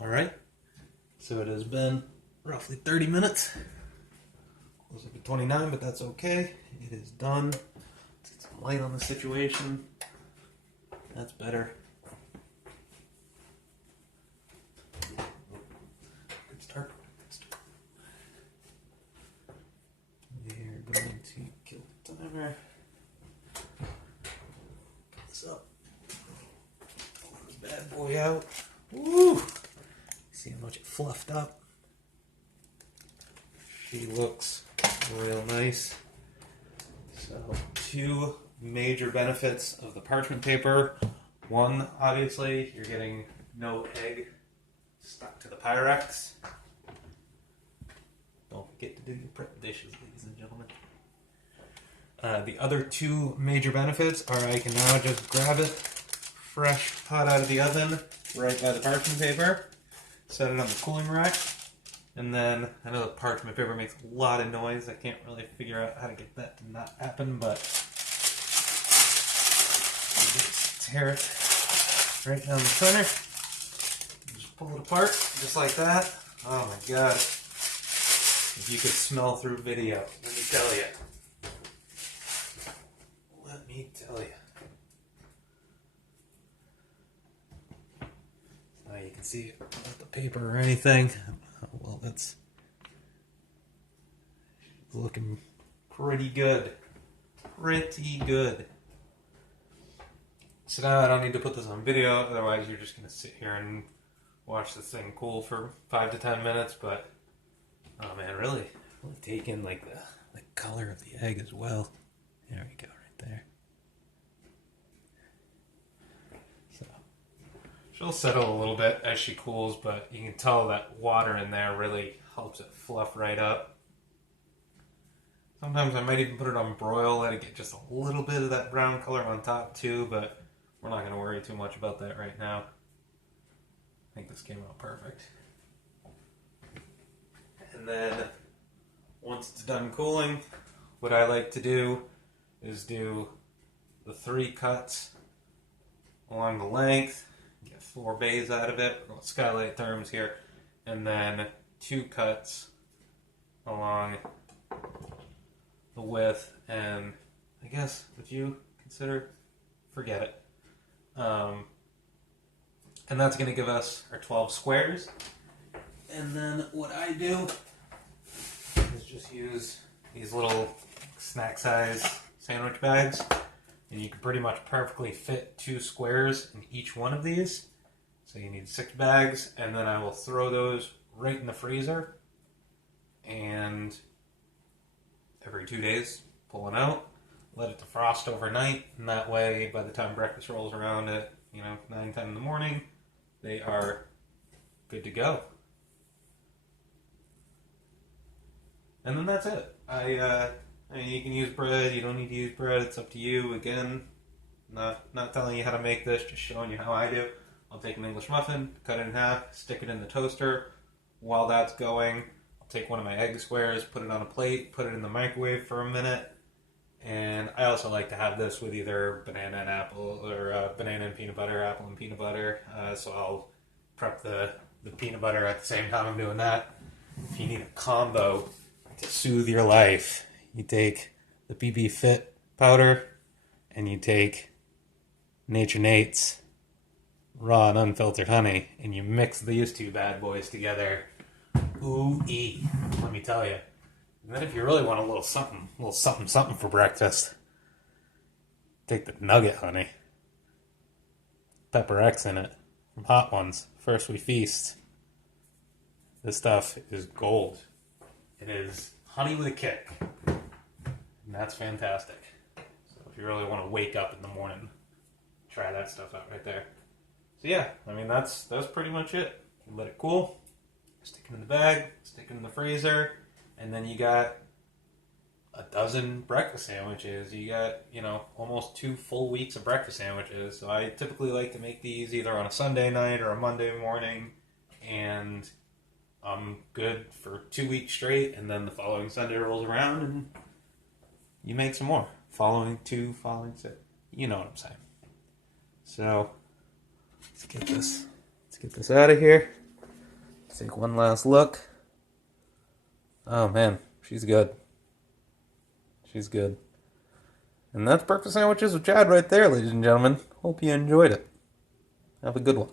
Alright, so it has been roughly 30 minutes. Looks like a 29, but that's okay. It is done. Let's get some light on the situation. That's better. Good start. We're going to kill the timer. Get this up. Pull this bad boy out. Woo! See how much it fluffed up. She looks real nice. So, two major benefits of the parchment paper. One, obviously, you're getting no egg stuck to the Pyrex. Don't forget to do your prep dishes, ladies and gentlemen. The other two major benefits are I can now just grab it fresh, hot out of the oven, right by the parchment paper, set it on the cooling rack, and then I know the parchment paper makes a lot of noise. I can't really figure out how to get that to not happen, but just tear it right down the center. Just pull it apart, just like that. Oh my god. If you could smell through video, let me tell you. Let me tell you. Now you can see without the paper or anything. Well, that's looking pretty good. Pretty good. So now I don't need to put this on video, otherwise you're just going to sit here and watch this thing cool for 5 to 10 minutes, but oh man, really take in like the color of the egg as well. There we go, right there. So she'll settle a little bit as she cools, but you can tell that water in there really helps it fluff right up. Sometimes I might even put it on broil, let it get just a little bit of that brown color on top too, but we're not going to worry too much about that right now. I think this came out perfect. And then once it's done cooling, what I like to do is do the 3 cuts along the length, get 4 bays out of it, skylight terms here, and then 2 cuts along the width, and I guess would you consider, forget it. And that's going to give us our 12 squares. And then what I do is just use these little snack size sandwich bags, and you can pretty much perfectly fit 2 squares in each one of these. So you need 6 bags, and then I will throw those right in the freezer, and every 2 days pull it out, let it defrost overnight, and that way by the time breakfast rolls around at 9, 10 in the morning, they are good to go. And then that's it. I mean, you can use bread, you don't need to use bread, it's up to you. Again, not telling you how to make this, just showing you how I do. I'll take an English muffin, cut it in half, stick it in the toaster. While that's going, I'll take one of my egg squares, put it on a plate, put it in the microwave for a minute. And I also like to have this with either banana and apple, or banana and peanut butter, apple and peanut butter. So I'll prep the peanut butter at the same time I'm doing that. If you need a combo to soothe your life, you take the BB Fit powder and you take Nature Nate's raw and unfiltered honey, and you mix these 2 bad boys together. Ooh-ee, let me tell you. And then if you really want a little something for breakfast, take the nugget honey. Pepper X in it from Hot Ones. First We Feast. This stuff is gold. It is honey with a kick. And that's fantastic. So if you really want to wake up in the morning, try that stuff out right there. So yeah, I mean that's pretty much it. You let it cool, stick it in the bag, stick it in the freezer, and then you got a dozen breakfast sandwiches. You got, almost 2 full weeks of breakfast sandwiches. So I typically like to make these either on a Sunday night or a Monday morning, and I'm good for 2 weeks straight, and then the following Sunday rolls around and you make some more. Following 2, following 6. You know what I'm saying. So let's get this out of here. Take one last look. Oh man, she's good. She's good. And that's breakfast sandwiches with Chad right there, ladies and gentlemen. Hope you enjoyed it. Have a good one.